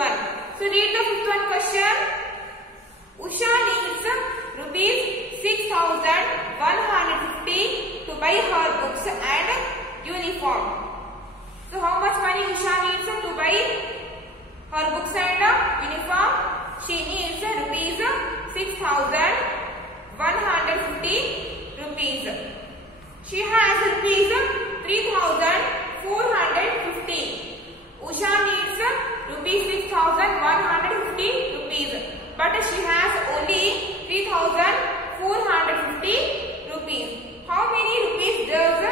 one. So read the fifth one question. Usha needs rupees 6,150 to buy her books and uniform. So how much money Usha needs to buy her books and uniform? She needs rupees 6,150 rupees. She has rupees 3,450. Usha needs rupees 6,150 rupees, but she has only 3,450 rupees. How many rupees does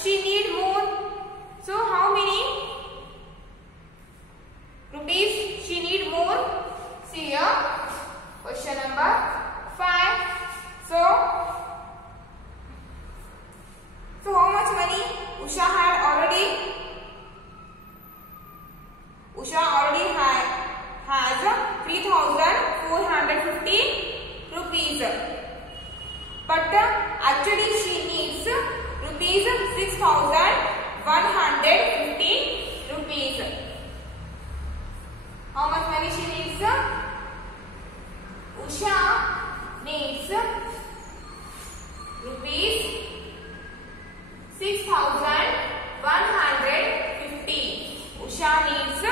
she need more? So how many rupees she need more? See here, question number 5. So how much money Usha had already? Usha already has 3,450 rupees, but actually she needs rupees 6,150 rupees. How much money she needs? Usha needs rupees 6,150. Usha needs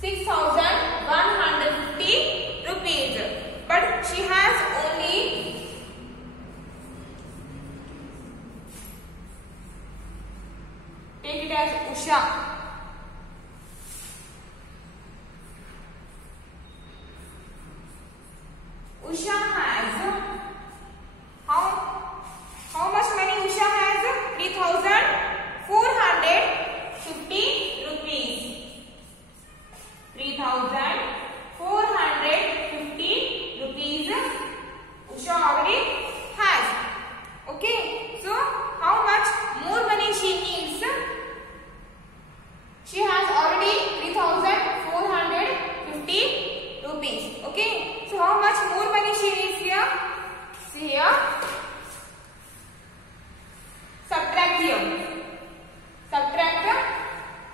6,150 rupees, but she has only take it as Usha. Usha has how much money Usha has? 3,450 rupees. 3,450 rupees Usha already has. Okay, so how much more money she needs? She has already 3,450 rupees. Okay, so how much more money she needs here? See here, subtract here. Subtract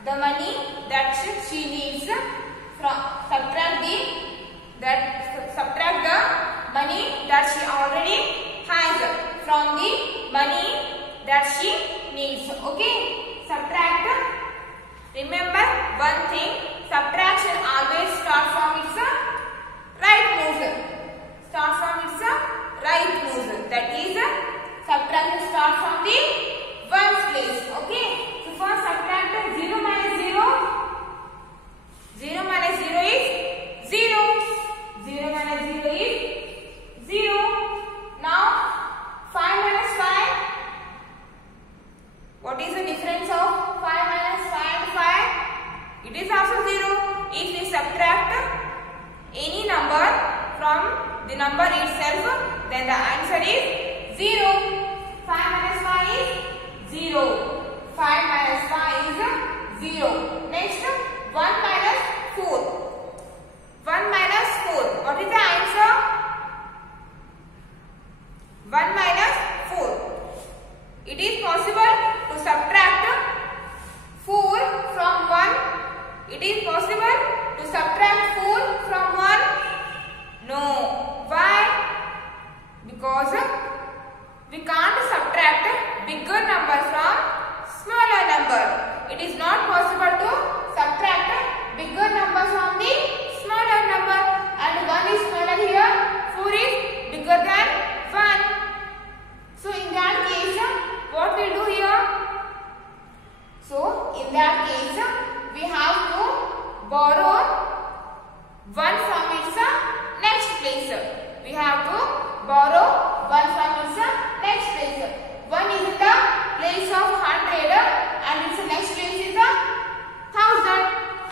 the money that she needs from subtract the money that she already has from the money that she needs. Okay, subtract. Remember one thing, subtraction always starts from its right nose. Starts from its right nose. That is, subtraction starts from the ones place. Okay, so first subtract 0 minus 0. 0 minus 0 is 0. 0 minus 0 is 0. Now 5 minus 5. What is the difference of 5 minus 5 and 5? It is also 0. If we subtract any number from the number itself, then the answer is 0. 5 minus 5 is 0. 5 minus 5 is 0. Next, 1 minus 4. 1 minus 4. What is the answer? 1 minus 4. It is possible to subtract 4 from 1. It is possible to subtract 4 from 1? No. Why? Because we can't subtract bigger number from smaller number. It is not possible to subtract bigger number from the smaller number, and 1 is smaller here, 4 is bigger than 1. So in that case, what we'll do here? So in that case, we have to borrow 1 from its next place. We have to borrow 1 from its next place. 1 is in the place of 100 and its next place is 1000,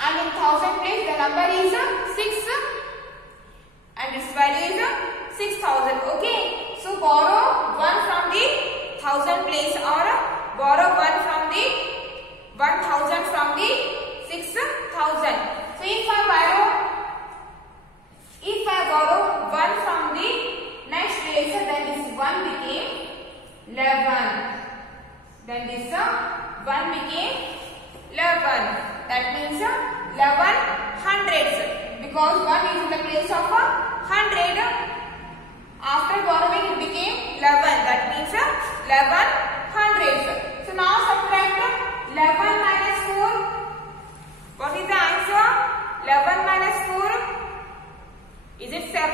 and in 1000 place the number is 6 and its value is 6000. Okay, so borrow 1 from the 1000 place or borrow 1 from the 1000 from the 6000. So if I borrow 1 from the next place, then this 1 became 11. Then this 1 became 11. That means 11 hundreds because 1 is in the place of a 100. After borrowing it became 11. That means 11 hundreds. So now subtract 11 minus 4. What is the answer? 11 minus 4. Is it 7?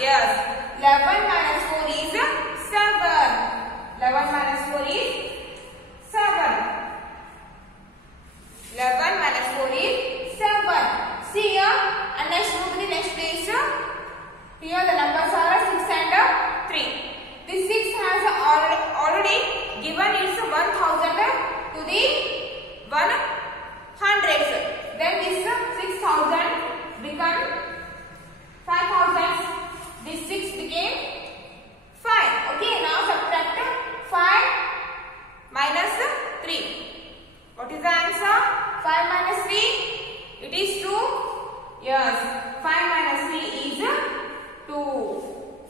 Yes. 11 minus 4 is 7. 11 minus 4 is 7. 11 minus 4 is 7. See here, and let's move to the next place. Here the numbers are 6 and 3. This 6 has already given its 1000 to the 100s. Then this 6000 become 5000. This 6 became 5. Okay, now subtract 5 minus 3. What is the answer? 5 minus 3? It is 2. Yes, 5 minus 3 is 2.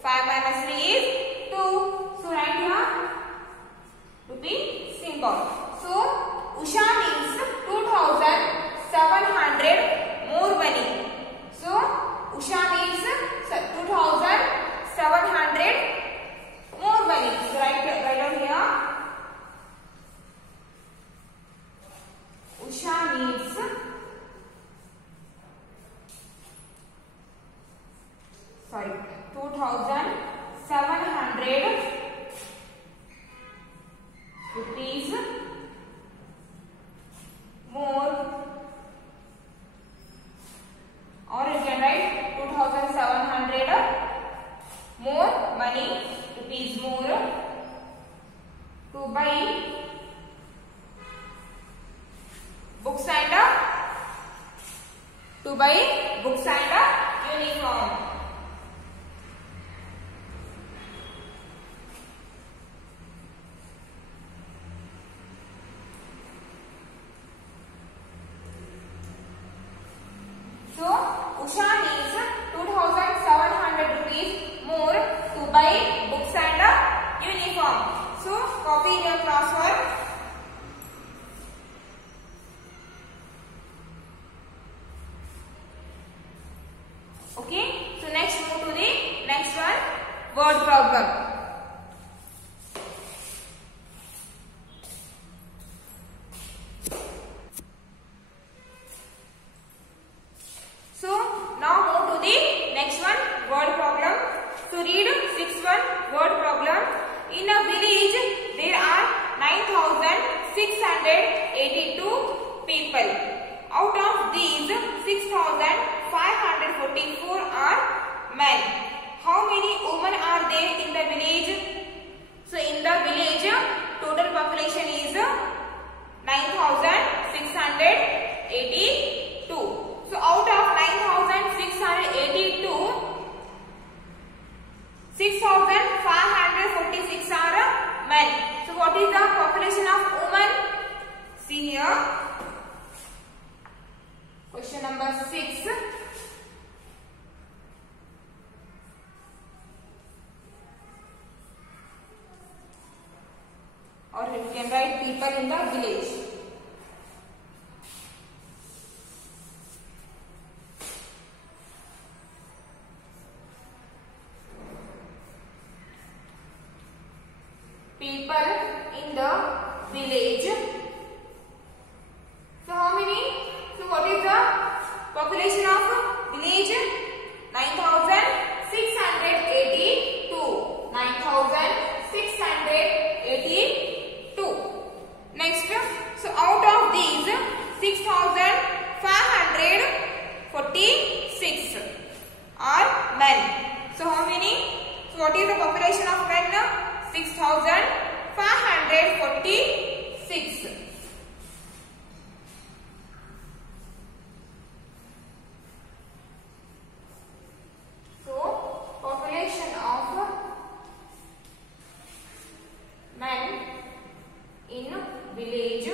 5 minus 3 is 2. So write here to be simple. So Usha needs 2700 more money. So Usha needs 2700 more money. So write down here. Usha needs 2700 rupees more, or you can write 2700 more money, rupees more, to buy books and uniform. So Usha needs 2700 rupees more to buy books and uniform. So copy in your classwork. Okay, so next move to the next one, word problem. So now move to the next one, word problem. So read 6th word problem. In a village there are 9682 people. Out of these 6544 are men. How many women are there in the village? So in the village total population is 9682. So out of 9682, 6546 are men. So what is the population of women? See here. Question number 6. Or you can write people in the village. People in the village. So how many? So what is the population of village? 9682. 9682. Next, so out of these 6546 are men. So how many? So what is the population of men? 6546. So population of men in village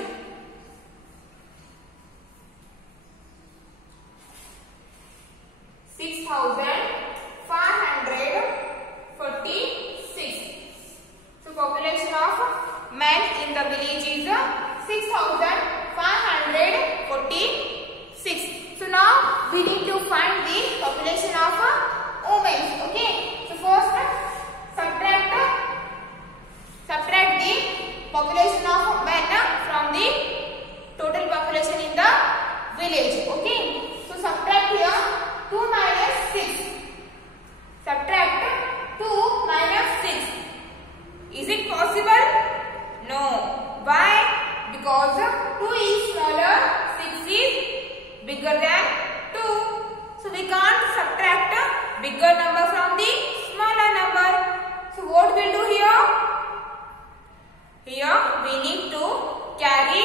population of men in the village is village. Okay. So subtract here 2 minus 6. Subtract 2 minus 6. Is it possible? No. Why? Because 2 is smaller, 6 is bigger than 2. So we can't subtract a bigger number from the smaller number. So what we'll do here? Here we need to carry,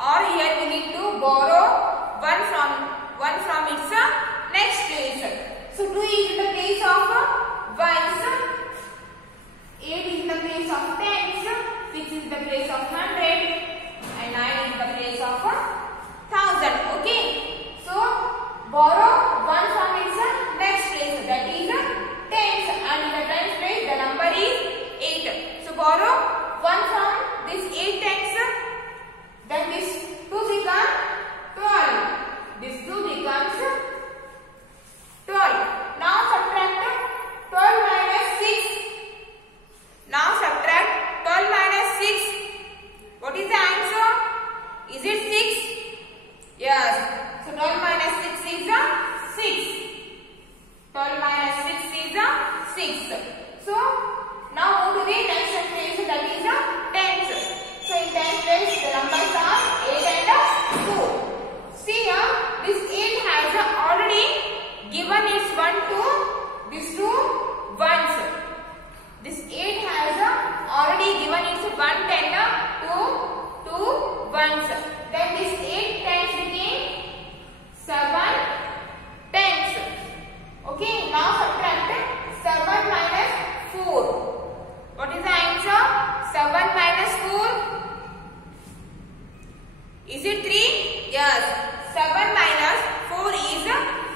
or here we need to borrow one from its next place. So 2 is in the place of ones, 8 is in the place of tens, 6 is in the place of 100, and 9 is in the place of 1000. Okay. So borrow one from its next place, that is tens, and in the tens place the number is 8. So borrow one from this 8 tens, then this 2 becomes 12. This 2 becomes 12. Now subtract 12 minus 6. Now subtract 12 minus 6. What is the answer? Is it 6? Yes. So 12 minus 6 is 6. 12 minus 6 is 6. So now move to the next place, that is tens. So in tens place the numbers are 8 and 2. See here, this 8 has already given its 1 to these two ones. This 8 has already given its 1 10 to 2 ones. Then this 8 tens became 7 tens. Okay, now subtract 7 minus 4. What is the answer? 7 minus 4. Is it 3? Yes. 7 minus 4 is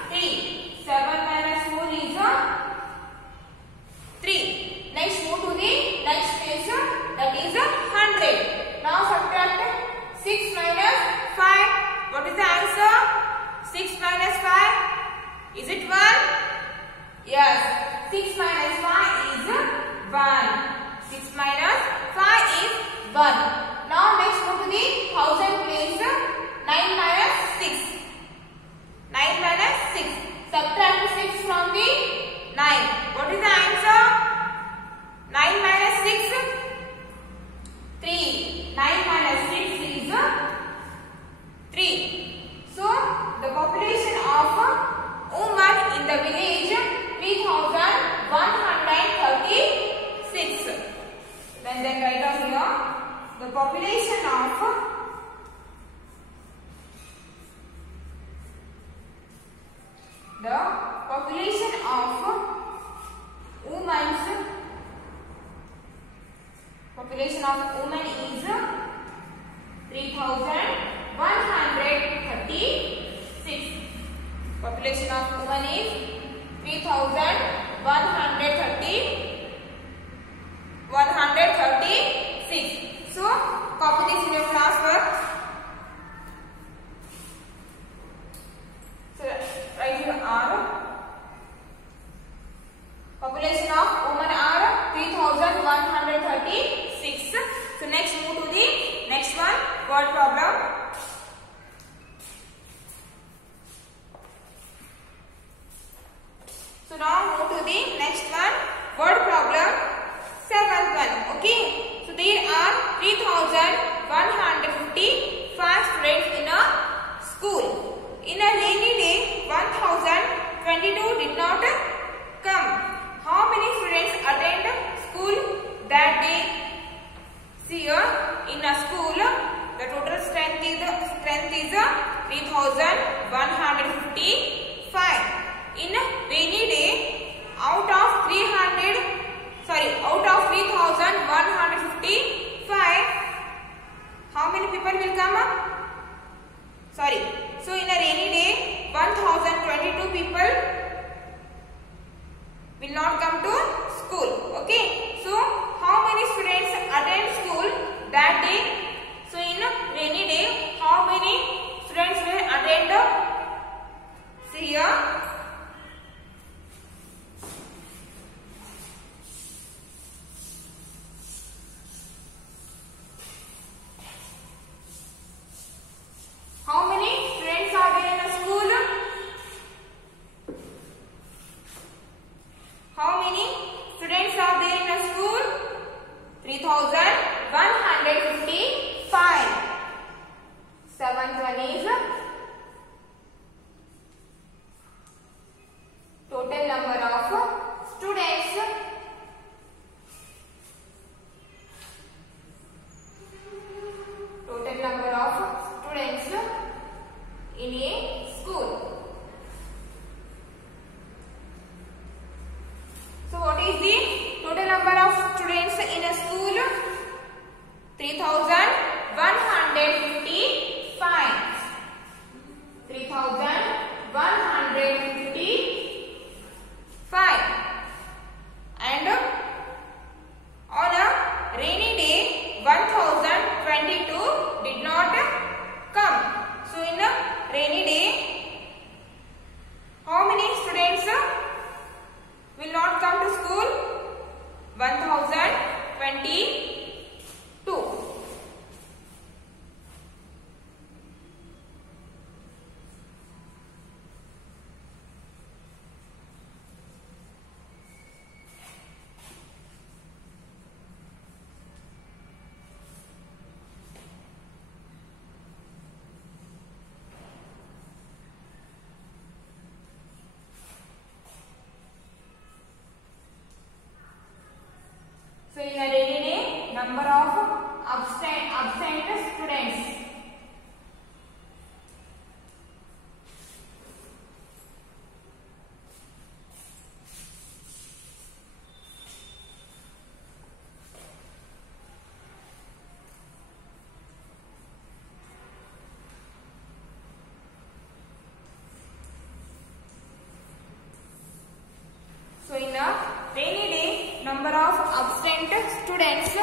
3. 7 minus 4 is 3. Next move to the next place, that is 100. Now subtract 6 minus 5. What is the answer? 6 minus 5. Is it 1? Yes. 6 minus 5 is 1. 6 minus 5 is 1. Now next move to the 1000 place. 9 minus 6. 9 minus 6. Subtract 6 from the 9. What is the answer? 9 minus 6? 3. 9 minus 6 is 3. So the population of women in the village 3136. Then write down here the population of women is 3136. Population of women is 3136. So copy this in your classwork. So write here R. Population of women are 3136. So next move to the next one, word problem. So now move to the next one, word problem, seventh one. Okay. So there are 3155 students in a school. In a rainy day, 1022 did not come. How many students attend school that day? See here, in a school, the total strength is 3155. In a rainy day, out of 3155, how many people will come? Sorry. So in a rainy day, 1022 people will not come to school. Okay. So how many students attend school that day? So in a rainy day, how many students will attend? See here. How many students are there? in a school. So what is the total number of students in a school? 3,155. 3,155. And on a rainy day, 1,022 did not come. So in a rainy day, how many students will not come to school? 1,022. So in a rainy day, number of absent students. So in a rainy day, number of absent students.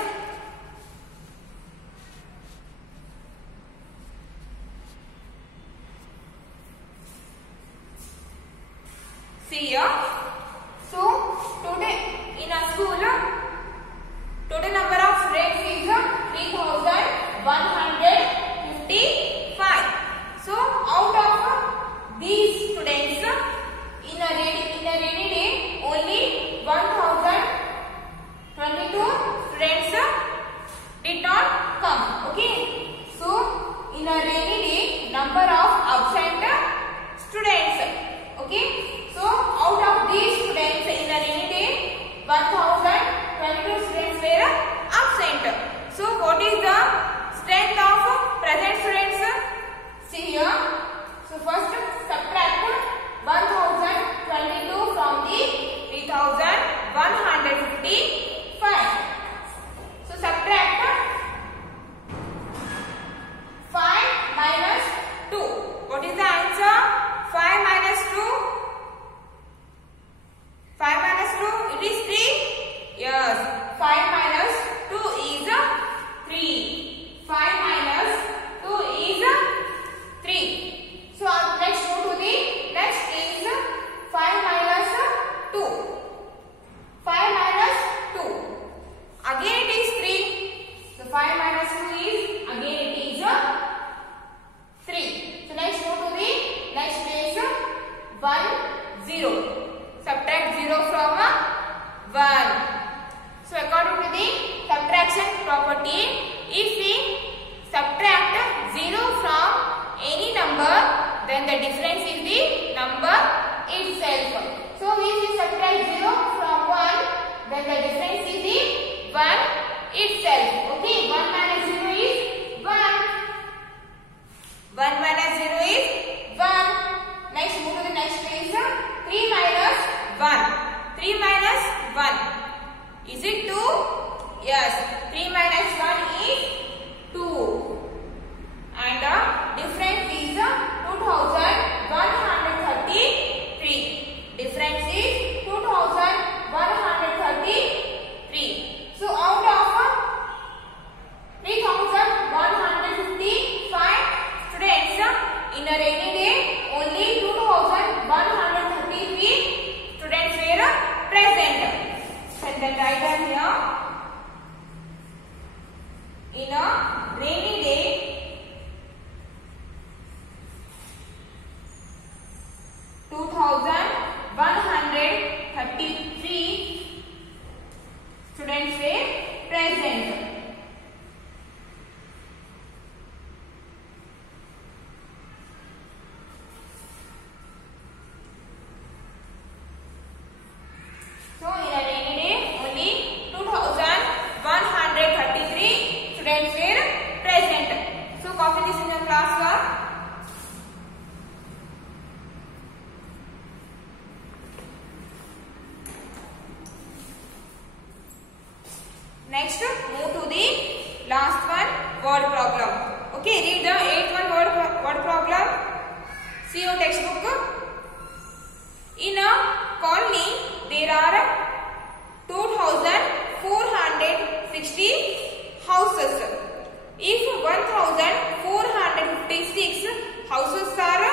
See here. So today in a school, total number of students is 3,155. So out of these students, in a rainy day, only 1,022 students did not come. Okay. So in a rainy day, number of absent students. Okay. So out of these students in a rainy day, 1,022 students were absent. So what is the strength of present students? See here. So first subtract 1,022 from the 3,155. So subtract 5 minus 2. What is the answer? 5 minus 2. 5 minus 2, it is 3. Yes. 5 minus 2 is 3. 5 minus 2 is 3. So let's go to the next is 5 minus 2. 5 minus 2. Again it is 3. So 5 minus 2 is, again it is 3. So let's go to the next place. 1, 0. Subtract 0 from 1. So according to the subtraction property, if we subtract 0 from any number, then the difference is the number itself. So if we subtract 0 from 1, then the difference is the 1 itself. Okay, 1 minus 0 is 1. 1 minus 0 is 1. Next, move to the next place. 3 minus 1. 3 minus 1. Is it 2? Yes. 3 minus 1 is 2. And the difference is 2,133. Difference is 2,133. So out of 3,155 students in a rainy day, only 2,133 students were present. And then write down here. In a rainy day, students were present. So in a rainy day, only 2,133 students were your textbook. In a colony, there are 2,460 houses. If 1,456 houses are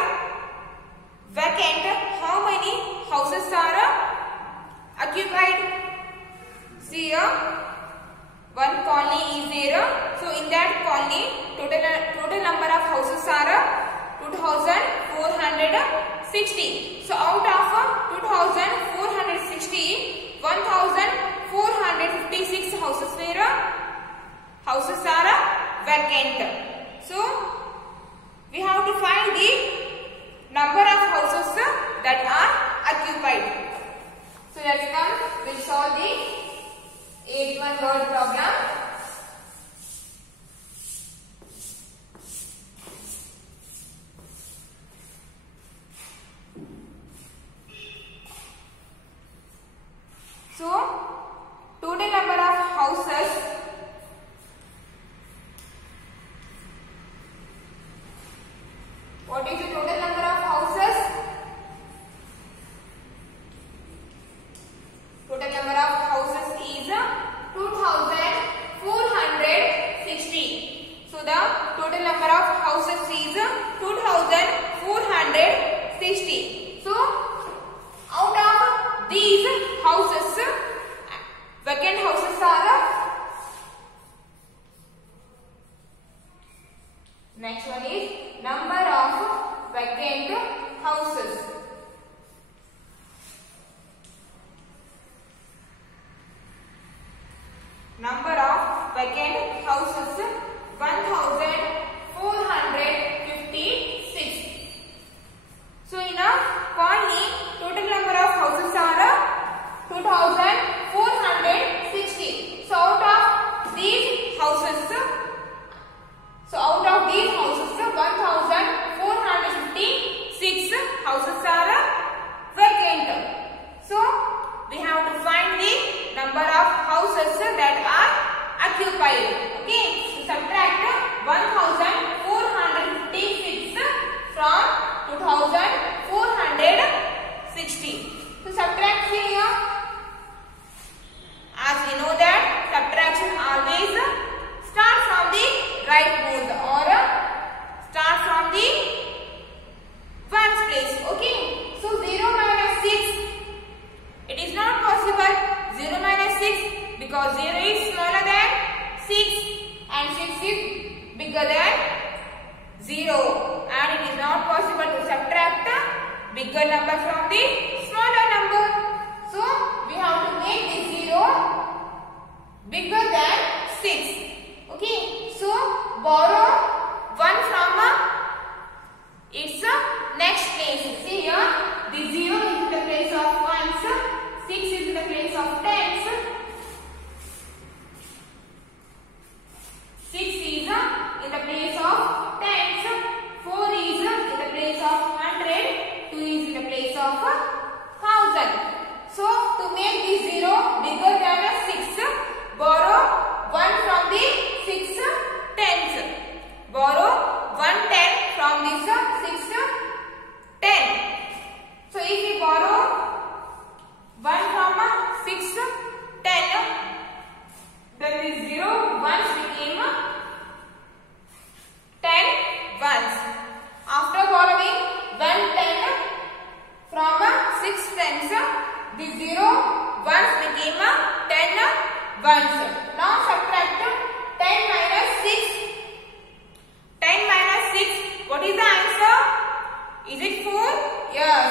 vacant, how many houses are occupied? See here, one colony is there. So in that colony, total number of houses are 2,460. So out of 2,460, 1,456 houses are vacant. So we have to find the number of houses that are occupied. So let's come, we'll solve the 8th word problem. So total number of houses what is the total number of houses? Total number of houses is 2,460. So the total number of houses is 2,460. So out of these houses, vacant houses are, next one is number of vacant houses. Number of vacant houses 1,456. So in a colony, total number of houses are 2,460. So out of these houses, 1,456 houses are vacant. So we have to find the number of houses that are occupied. Okay, so subtract 1,456 from 2,460. So subtract here. As we know that subtraction always start from the rightmost or start from the ones place. Okay, so 0 minus 6. It is not possible. 0 minus 6 because 0 is smaller than 6 and 6 is bigger than 0, and it is not possible to subtract bigger number from the smaller number. So we have to make the 0 bigger than 6. Okay, so borrow 1 from its next place. See here, the 0 is in the place of ones, 6 is in the place of tens, 6 is in the place of tens, 4 is in the place of 100, 2 is in the place of 1000. So to make the 0 bigger than 6, borrow 1 from the 6 tens. Borrow 1 10 from this 6 10. So if we borrow 1 from 6 10, then the 0 ones became 10 ones. After borrowing 1 10 from 6 tens, the 0 ones became 10 ones. Now subtract 10 minus 6. 10 minus 6, what is the answer? Is it 4? Yes.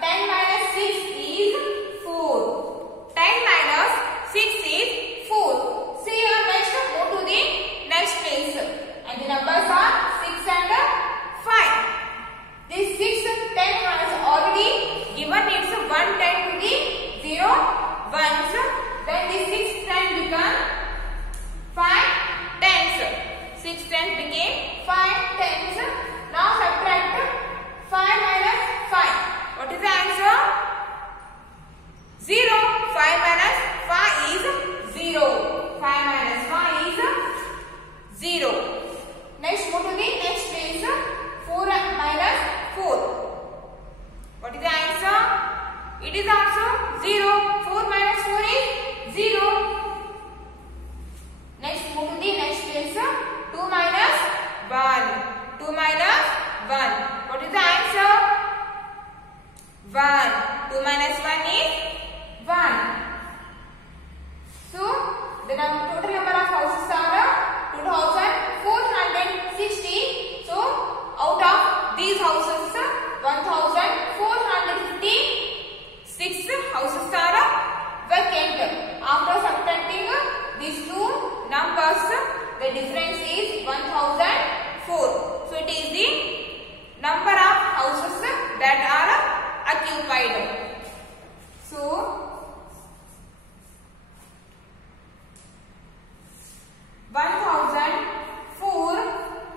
10 minus 6 is 4. 10 minus 6 is 4. See here, next go to the next place. And the numbers are 6 and 5. This 6, 10 has already given its 1 10 to the 0 ones. Then the 6 10 become 5 tens. 6 tens became 5 tens. Now subtract 5 minus 5. What is it is also 0. 4 minus 4 is 0. Next move to the next place. 2 minus 1. 2 minus 1. What is the answer? 1. 2 minus 1 is 1. So the total number of houses are 2460. So out of these houses, 1456 houses are vacant. After subtracting these two numbers, the difference is 1004. So it is the number of houses that are occupied. So 1004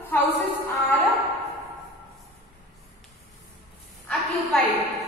houses are occupied.